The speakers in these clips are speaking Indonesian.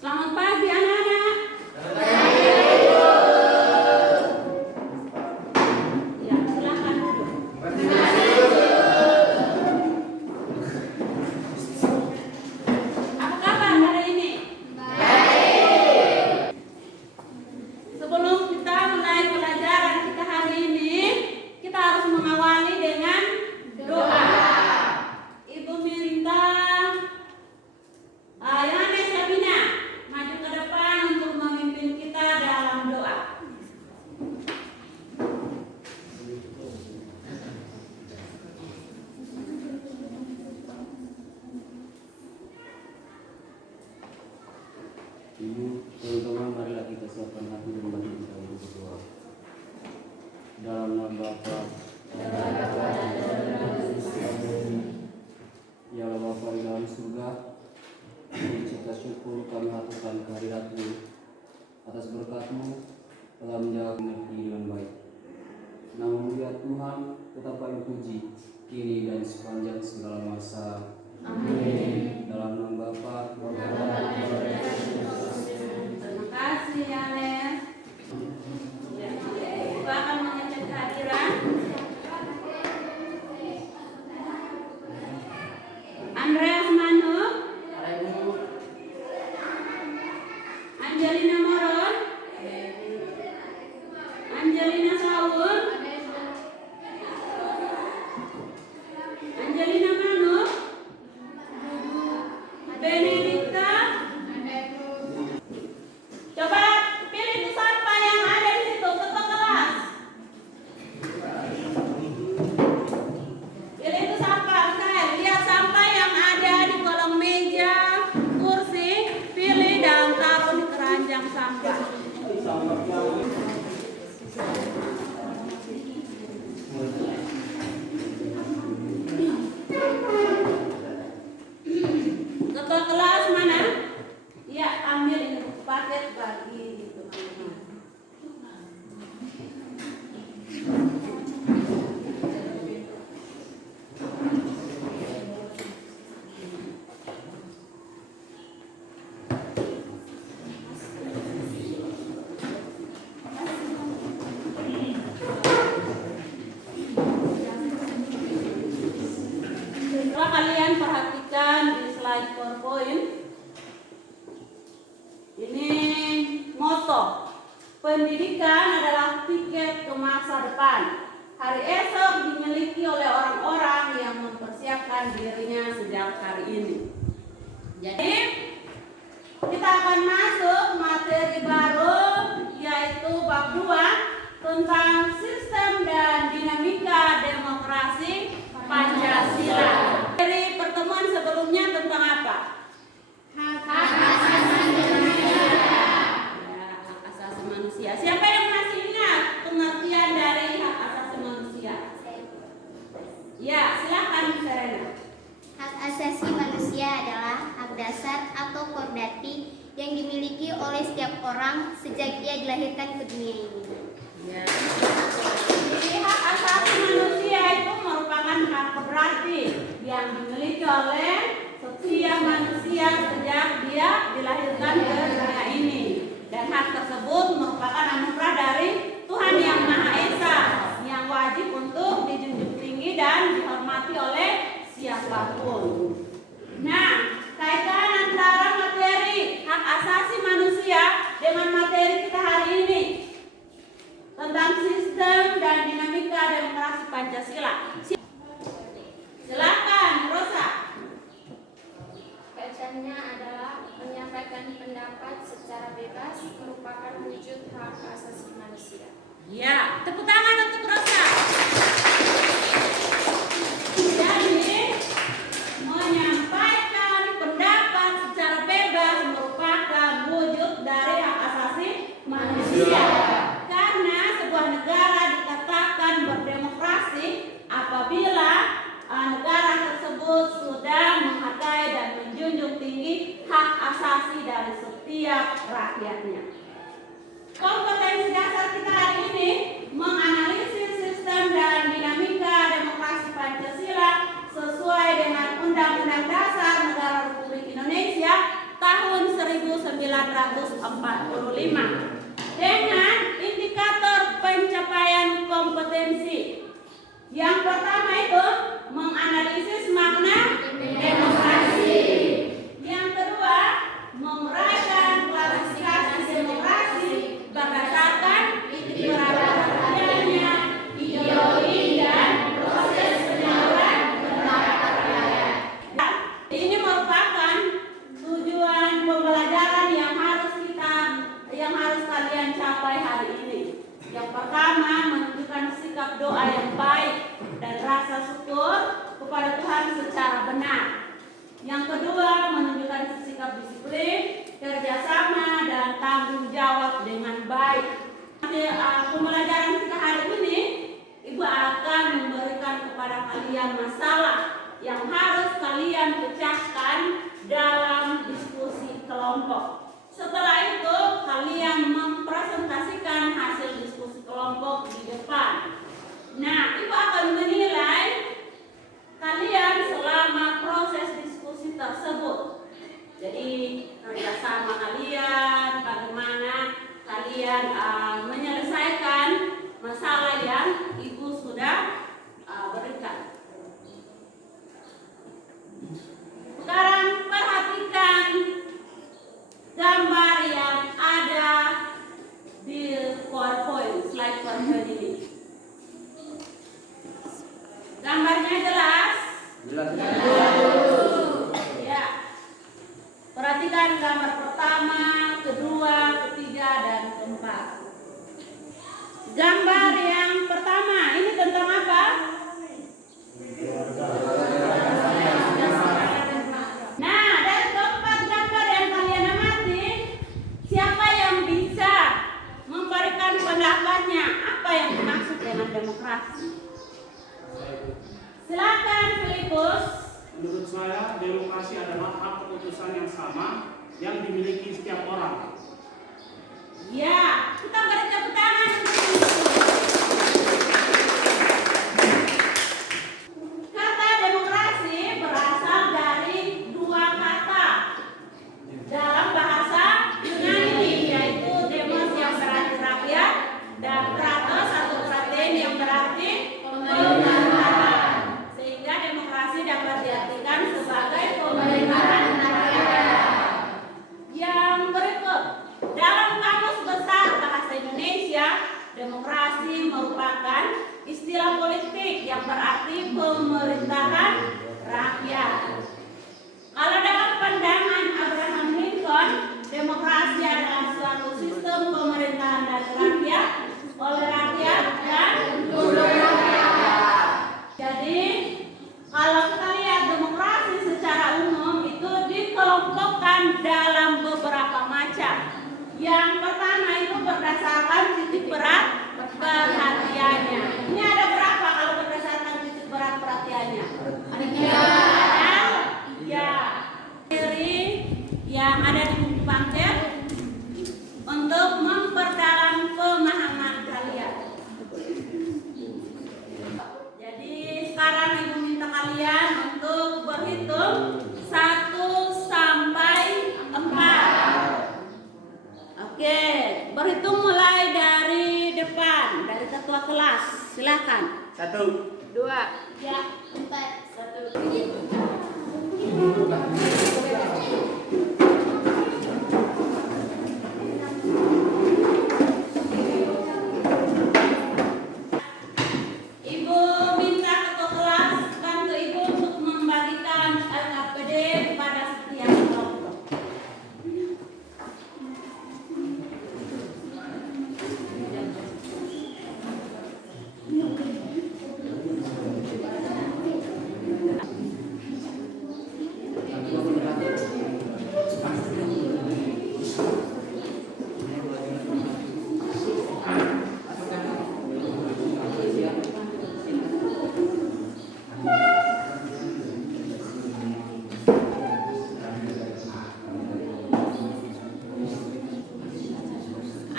Selamat pagi anak-anak. Ya, silakan duduk. Apa kabar hari ini? Sebelum kita mulai pelajaran kita hari ini, kita harus mengawali dengan doa. Ibu minta Yohanes Sabina maju ke depan untuk memimpin kita dalam doa. Ibu, teman-teman, marilah kita siapkan hati dan bagi kita untuk berdoa. Dalam nama Bapa, ya Allah Bapa di dalam surga, kita syukur kami haturkan kehadirat-Mu atas berkat-Mu telah menjaga kami dengan baik. Namun ya Tuhan, tetap kami puji kini dan sepanjang segala masa. Amin. Dalam nama Bapa, Terima kasih Yohanes. Kita akan mengecek kehadiran. Andreas Manu, Angelina Moron, Angelina Saul, Angelina Manu, Benedikta. Coba pilih itu siapa yang ada di situ, ketua kelas. Pilih itu sampah, Michael. Lihat sampah yang ada di kolong meja, kursi, pilih dan taruh di keranjang sampah. Ketua kelas mana? Ya, ambil ini paket bagi itu. Coba kalian perhatikan di slide PowerPoint. Ini moto. Pendidikan adalah tiket ke masa depan. Hari esok dimiliki oleh orang-orang yang mempersiapkan dirinya sejak hari ini. Jadi kita akan masuk materi baru, yaitu bab 2 tentang sistem dan dinamika demokrasi Pancasila. Dari pertemuan sebelumnya tentang apa? Hak asasi manusia. Siapa yang masih ingat pengertian dari hak asasi manusia? Ya, silakan Serena. Hak asasi manusia adalah hak dasar atau kordati yang dimiliki oleh setiap orang sejak ia dilahirkan ke dunia ini. Ya. Jadi hak asasi manusia itu merupakan hak berarti yang dimiliki oleh setiap manusia sejak dia dilahirkan ke dunia ini. Dan hak tersebut merupakan anugerah dari Tuhan Yang Maha Esa yang wajib untuk dijunjung tinggi dan dihormati oleh siapapun. Nah, kaitan antara materi hak asasi manusia dengan materi kita hari ini tentang sistem dan dinamika demokrasi Pancasila. Silakan, Rosa. Kaitannya adalah menyampaikan pendapat secara bebas merupakan wujud hak asasi manusia. Ya, tepuk tangan untuk Rosa. Jadi, menyampaikan pendapat secara bebas merupakan wujud dari hak asasi manusia. Karena sebuah negara dikatakan berdemokrasi apabila negara tersebut sudah menghargai dan menjunjung tinggi hak asasi dari setiap rakyatnya. Kompetensi dasar kita hari ini menganalisis sistem dan dinamika demokrasi Pancasila sesuai dengan Undang-Undang Dasar Negara Republik Indonesia tahun 1945 dengan indikator pencapaian kompetensi. Yang pertama itu menganalisis makna demokrasi. Yang kedua, menguraikan klasifikasi demokrasi berdasarkan titik berat rakyatnya, ideologi dan proses penyaluran pendapat rakyat. Ini merupakan tujuan pembelajaran yang harus kalian capai hari ini. Yang pertama, menunjukkan sikap doa yang baik dan rasa syukur kepada Tuhan secara benar. Yang kedua, menunjukkan sikap disiplin, kerjasama, dan tanggung jawab dengan baik. Pembelajaran kita hari ini, Ibu akan memberikan kepada kalian masalah yang harus kalian pecahkan dalam diskusi kelompok. Setelah itu, kalian mempresentasikan hasil diskusi kelompok di depan. Nah, Ibu akan menilai kalian selama proses diskusi tersebut. Jadi, kerjasama kalian, bagaimana kalian menyelesaikan masalah yang Ibu sudah berikan. Sekarang perhatikan gambar yang ada di PowerPoint, slide PowerPoint ini. Gambarnya jelas? Ya. Perhatikan gambar pertama, kedua, ketiga, dan keempat. Gambar yang pertama ini tentang apa? Nah, dari keempat gambar yang kalian amati, siapa yang bisa memberikan pendapatnya apa yang dimaksud dengan demokrasi? Silakan, Filipus. Menurut saya, demokrasi adalah hak keputusan yang sama yang dimiliki setiap orang. Ya, kita beri tepuk tangan. Kata demokrasi berasal dari dua kata dalam bahasa Yunani, yaitu demos yang berarti rakyat dan kratos atau kraten yang berarti pemerintahan. Sehingga demokrasi dapat diartikan sebagai pemerintahan rakyat. Yang berikut, dalam Kamus Besar Bahasa Indonesia, demokrasi merupakan istilah politik yang berarti pemerintahan rakyat. Kalau dalam pandangan Abraham Lincoln, demokrasi adalah suatu sistem pemerintahan dari rakyat, oleh rakyat, dan untuk rakyat. Jadi, kalau kita lihat demokrasi secara umum itu dikelompokkan dalam beberapa macam. Yang pertama itu berdasarkan titik berat perhatiannya. Ini ada berapa kalau berdasarkan titik berat perhatiannya? Ada 3. Diri yang ada di buku pamflet untuk memperdalam pemahaman kalian. Jadi sekarang Ibu minta kalian untuk berhitung 1 sampai 4. Oke, berhitung mulai dari depan, dari ketua kelas. Silakan. 1, 2, Ya. 4. 1. Ibu minta ketua kelas bantu Ibu untuk membagikan LKPD kepada setiap kelompok.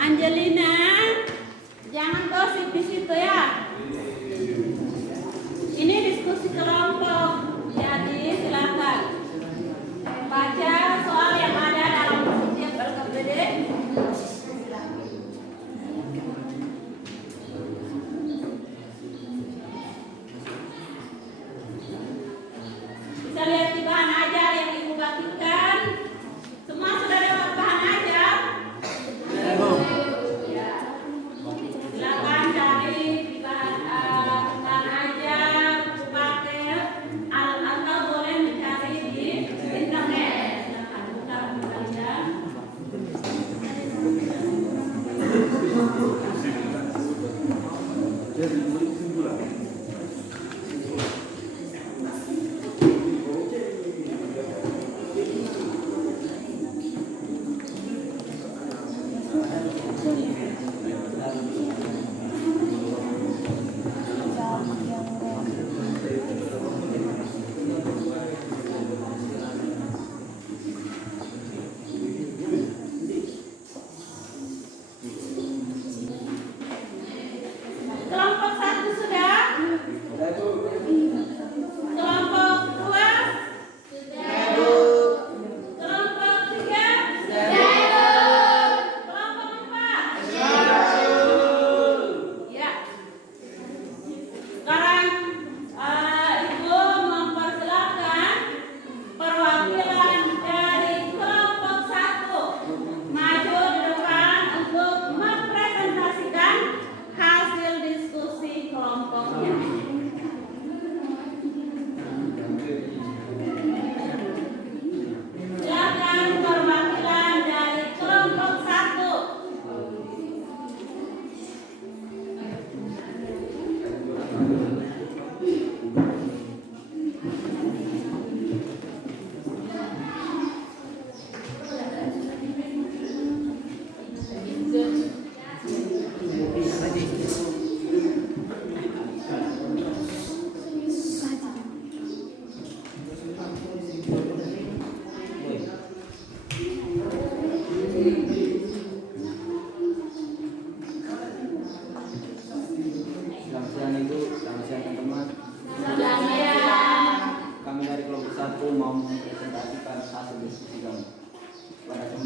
Angelina, jangan gosip di situ ya. Ini diskusi kelompok, jadi silakan baca soal yang ada dalam setiap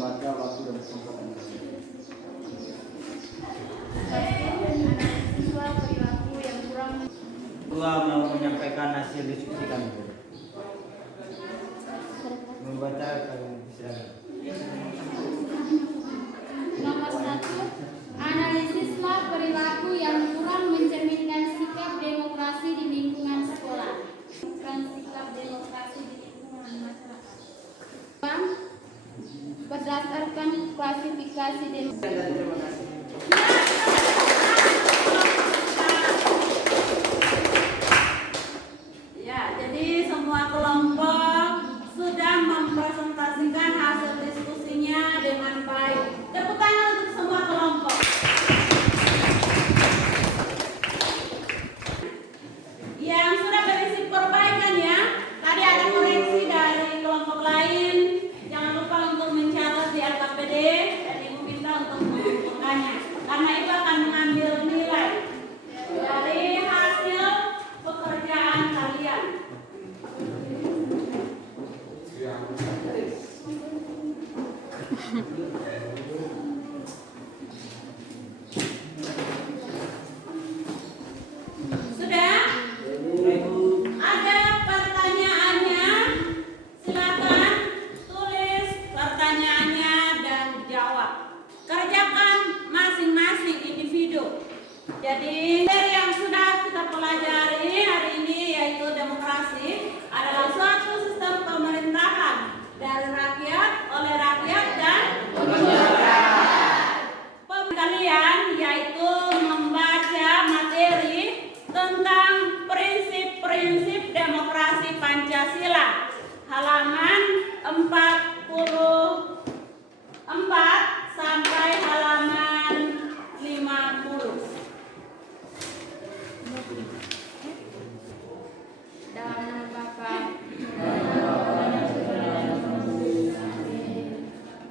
membaca waktu dan tempat yang berbeda. Siswa perilaku yang kurang. Dua, mau menyampaikan hasil diskusi kami. Membaca kami silakan. Nomor 1, analisislah perilaku yang kurang mencerminkan sikap demokrasi di lingkungan sekolah. Sikap demokrasi di lingkungan masyarakat. Berdasarkan klasifikasi demokrasi. Terima kasih. Ya, jadi semua kelompok sudah mempresentasikan hasil diskusinya dengan baik. Tepuk tangan untuk semua kelompok. Yang sudah berisi perbaikan ya. Tadi ada koreksi dari kelompok lain. Jangan lupa untuk mencatat di LKPD dan Ibu minta untuk mengumpulkannya. Karena itu akan mengambil nilai dari hasil pekerjaan kalian. Sudah? Ada pertanyaannya? Silakan tulis pertanyaannya dan jawab. Kerjakan masing-masing individu. Jadi yang sudah kita pelajari hari ini yaitu demokrasi adalah suatu sistem pemerintahan dari rakyat, oleh rakyat dan kalian yaitu membaca materi tentang prinsip-prinsip demokrasi Pancasila halaman 44 sampai halaman 50. Dalam nama Bapa,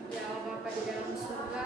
ya Bapa di dalam surga.